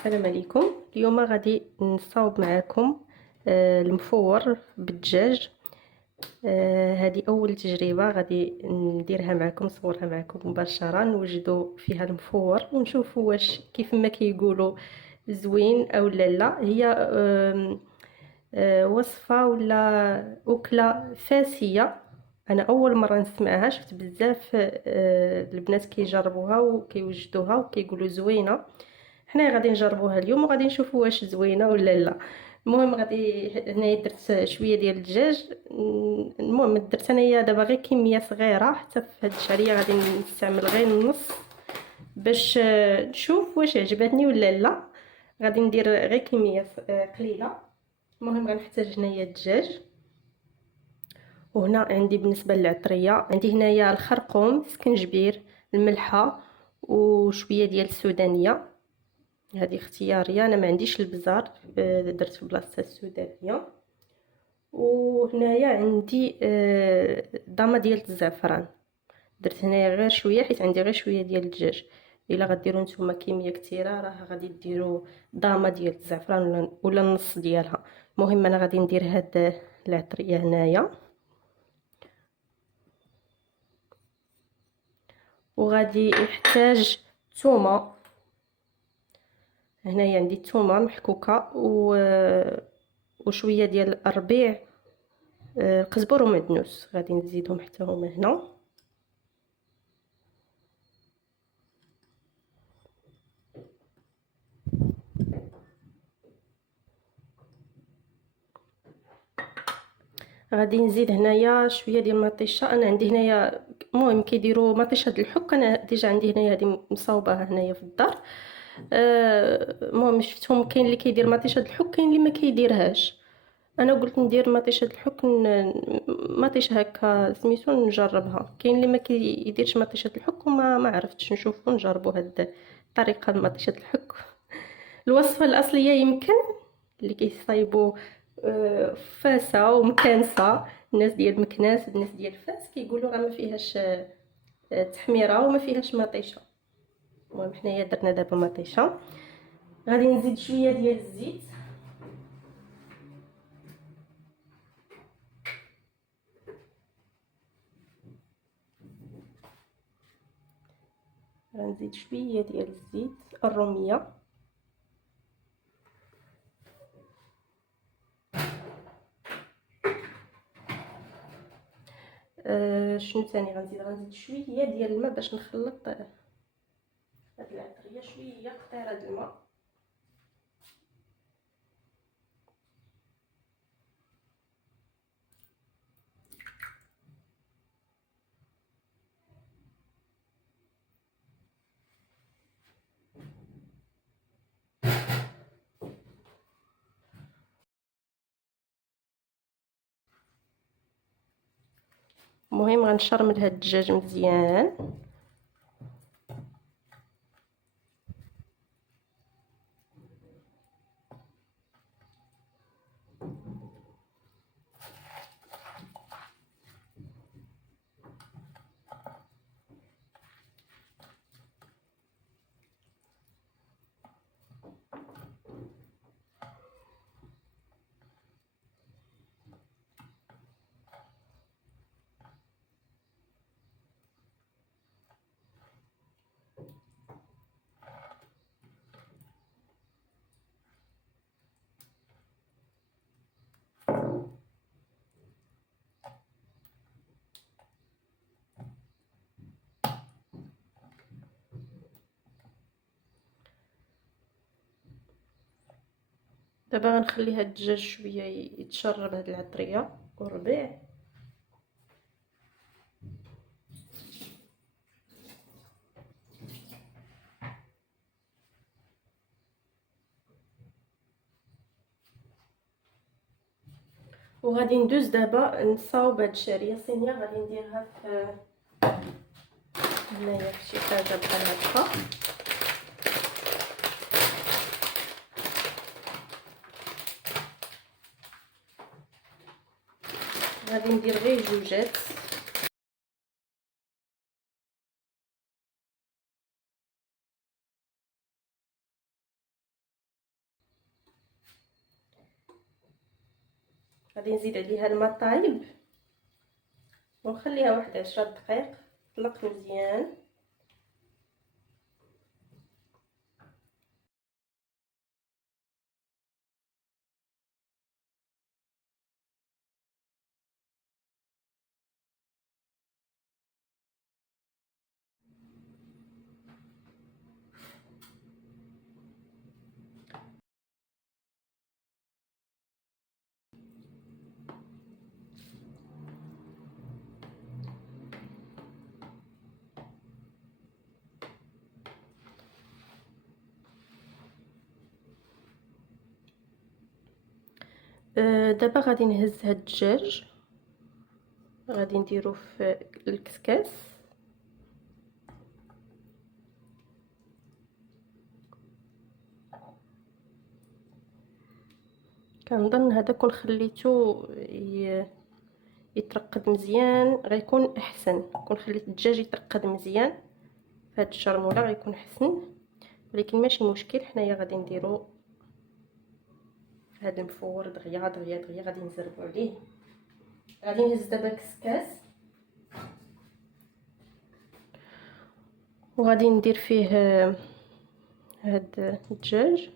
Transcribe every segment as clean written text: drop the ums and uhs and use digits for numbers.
السلام عليكم. اليوم غادي نصاوب معكم المفور بالدجاج. هذه اول تجربه غادي نديرها معكم، نصورها معكم مباشره، نوجدوا فيها المفور ونشوفوا واش كيف ما كيقولوا زوين او لا. هي وصفه ولا اكله فاسيه، انا اول مره نسمعها. شفت بزاف البنات كيجربوها وكيوجدوها وكيقولوا زوينه. حنا غادي نجربوها اليوم وغادي نشوفوا واش زوينه ولا لا. المهم غادي هنايا درت شويه ديال الدجاج. المهم درت انايا دابا غير كميه صغيره، حتى في هاد الشعريه غادي نستعمل غير النص باش نشوف واش عجبتني ولا لا. غادي ندير غير كميه قليله. المهم غنحتاج هنايا الدجاج، وهنا عندي بالنسبه للعطريه عندي هنايا الخرقوم، السكنجبير، الملحه وشويه ديال السودانيه. هذه اختياريه، انا ما عنديش البزار، درت في بلاصه السودانيه. وهنايا عندي ضامه ديال الزعفران، درت هنايا غير شويه حيت عندي غير شويه ديال الدجاج. الا غديروا نتوما كميه كثيره راه غادي ديروا ضامه ديال الزعفران ولا النص ديالها. المهم انا غادي ندير هاد العطريه هنايا، وغادي نحتاج ثومه. هنايا عندي الثومه محكوكه وشويه ديال الربيع، القزبر ومعدنوس غادي نزيدهم حتى هما هنا. غادي نزيد هنايا شويه ديال المطيشه، انا عندي هنايا المهم كيديروا مطيشه الحك، انا ديجا عندي هنايا هذه مصاوباها هنايا في الدار. المهم شفتهم كاين اللي كيدير مطيشه الحك، كاين اللي ما كيديرهاش. انا قلت ندير مطيشه الحك، مطيشه هكا سميتو نجربها. كاين اللي ما كيديرش مطيشه الحك وما عرفتش، نشوفوا نجربوا هاد الطريقه مطيشه الحك. الوصفه الاصليه يمكن اللي كيصايبوا فاسه ومكانسه، الناس ديال مكناس الناس ديال فاس كيقولوا راه ما فيهاش تحميره وما فيهاش مطيشه. المهم حنايا درنا دابا مطيشه. غادي نزيد شويه ديال الزيت، غنزيد شويه ديال الزيت الروميه، شنو ثاني غنزيد شويه ديال الماء باش نخلط هاد العطريه، شويه قطيره د الماء. المهم غنشرمل هاد الدجاج مزيان. دابا غنخلي هاد الدجاج شويه يتشرب هاد العطريه والربيع. وغادي ندوز دابا نصاوب هاد الشعريه صينيه، غادي نديرها في هنايا في شي حاجه بحال هكا. غادي ندير غير جوجات. غادي نزيد عليها الماء طايب ونخليها واحد 10 دقائق تطلق مزيان. دابا غادي نهز هاد الدجاج، غادي نديرو في الكسكاس. كنظن هذا كون خليته يترقد مزيان غيكون احسن. كون خليت الدجاج يترقد مزيان فهاد الشرموله غيكون احسن، ولكن ماشي مشكل. حنايا غادي نديرو في هذا المفور دغيا دغيا دغيا، غادي نزربو عليه. غادي نهز دابا كسكاس وغادي ندير فيه هاد الدجاج.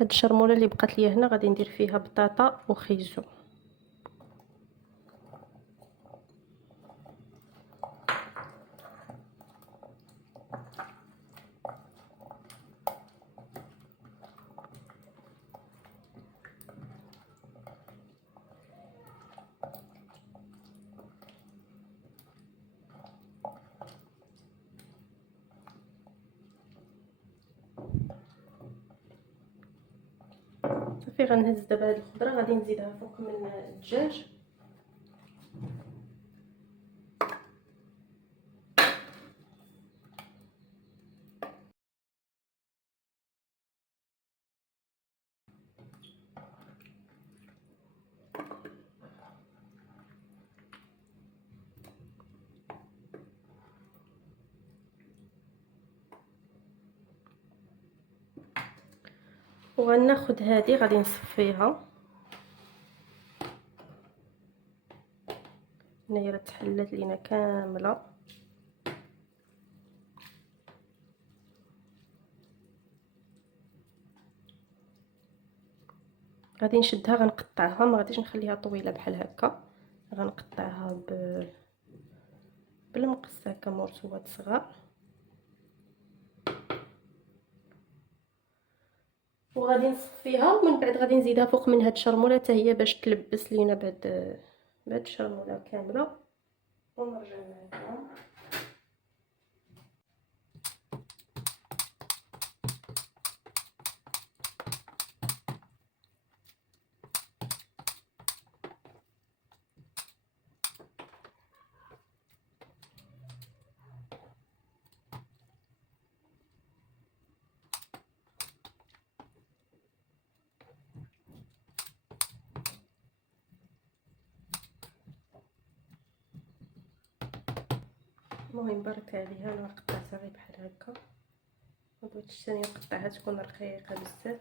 هاد الشرموله اللي بقات ليا هنا غادي ندير فيها بطاطا وخيزو. صافي غنهز دابا هاد الخضره غادي نزيدها فوق من الدجاج. وغناخد هذه غادي نصفيها. هنايا راه تحلات لينا كامله. غادي نشدها غنقطعها، ما غاديش نخليها طويله بحال هكا، غنقطعها بالمقص هكا مرسوات صغار. وغادي نصفيها ومن بعد غادي نزيدها فوق من هاد الشرموله حتى هي باش تلبس لينا بهاد الشرموله كامله. ونرجع معكم. المهم برك عليها انا قطعتها غير بحال هكا، مبغيتش ثاني نقطعها تكون رقيقه بزاف.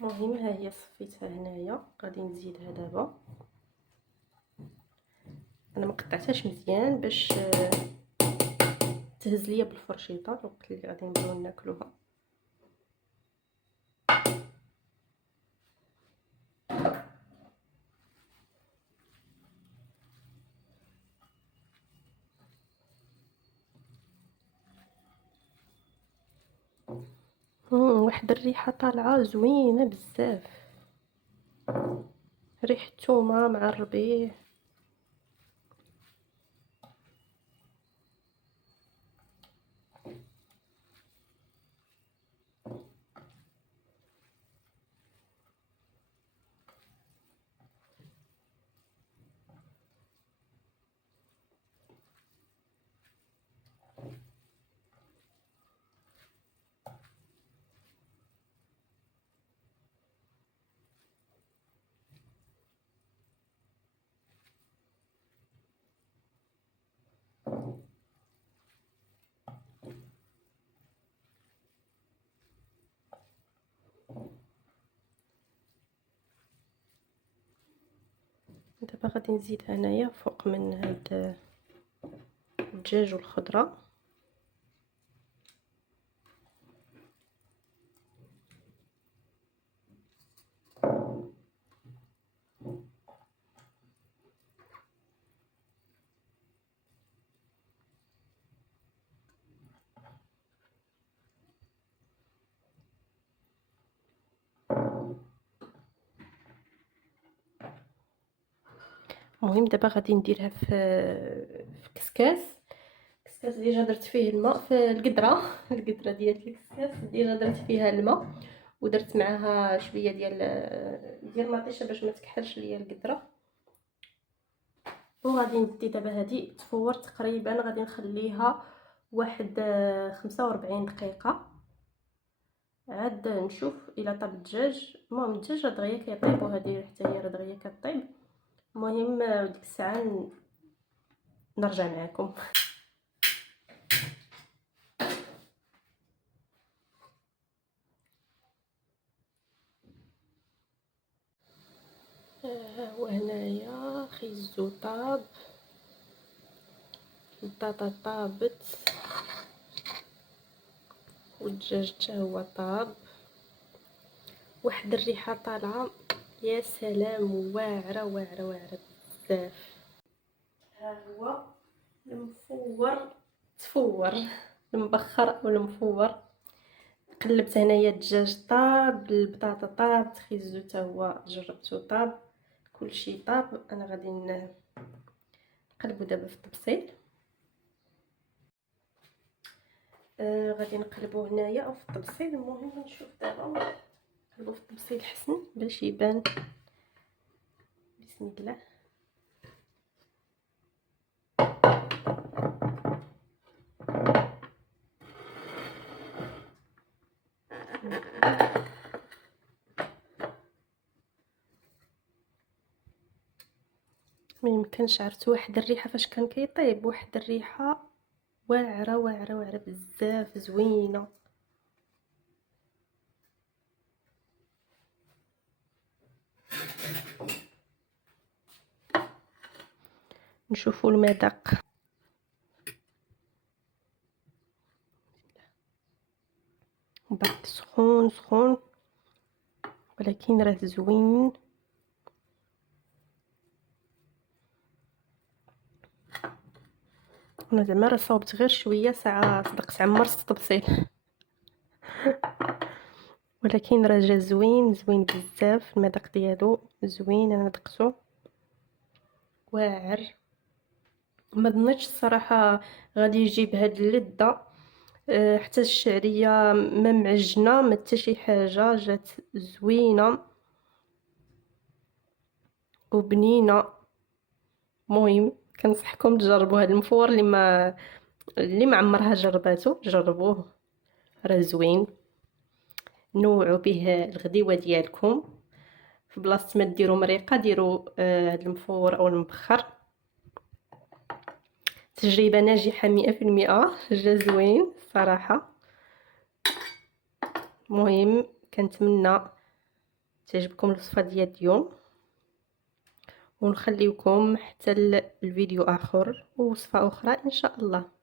المهم ها هي صفيتها هنايا، غادي نزيدها دابا. انا ما قطعتهاش مزيان باش تهز ليا بالفرشيطه الوقت اللي غادي نبداو ناكلوها. واحد الريحه طالعه زوينه بزاف، ريحه الثومه مع الربيع. دابا غادي نزيد انايا فوق من هاد الدجاج والخضره. المهم دابا غادي نديرها في كسكاس. كسكاس ديجا درت فيه الماء في القدره القدره ديال الكسكاس ديجا درت فيها الماء، ودرت معاها شويه ديال مطيشه باش ما تكحلش ليا القدره. وغادي ندي دابا هادي تفور تقريبا، غادي نخليها واحد 45 دقيقه عاد نشوف الى طاب الدجاج. المهم الدجاج دغيا كيطيب وهذه حتى هي راه دغيا كطيب. المهم ديك الساعه نرجع معكم. ها هو هنايا خيزو طاب، البطاطا طابت، والدجاج حتى هو طاب. واحد الريحه طالعه يا سلام، واعره واعره واعره بزاف. ها هو المفور تفور، المبخر او المفور. قلبت هنايا الدجاج طاب، البطاطا طابت، خيزو حتى هو جربته طاب، كلشي طاب. انا غادي نقلبو دابا في الطبسيل. غادي نقلبو هنايا او في الطبسيل. المهم نشوف دابا نقلبو في الطبسيل حسن باش يبان. بسم الله. ما يمكنش، عرفت واحد الريحه فاش كان كيطيب، واحد الريحه واعره واعره واعره بزاف زوينه. نشوفوا المذاق. بعد سخون سخون ولكن راه زوين. انا زعما راه صوبت غير شويه ساعه صدقت عمرت الطبسيل ولكن راه جا زوين زوين بزاف. المذاق ديالو زوين، انا ذقته واعر. ما ظنيتش الصراحه غادي يجيب هاد اللذه. حتى الشعريه ما معجنه ما حتى شي حاجه، جات زوينه وبنينه. المهم كنصحكم تجربوا هذا المفور. اللي ما عمرها جرباتو جربوه، راه زوين. نوعوا به الغديوه ديالكم. في بلاصه ما ديروا مريقه ديروا هذا المفور او المبخر. تجربه ناجحه 100%. جا زوين صراحه. المهم كنتمنى تعجبكم الوصفه ديال اليوم، ونخليكم حتى الفيديو اخر ووصفه اخرى ان شاء الله.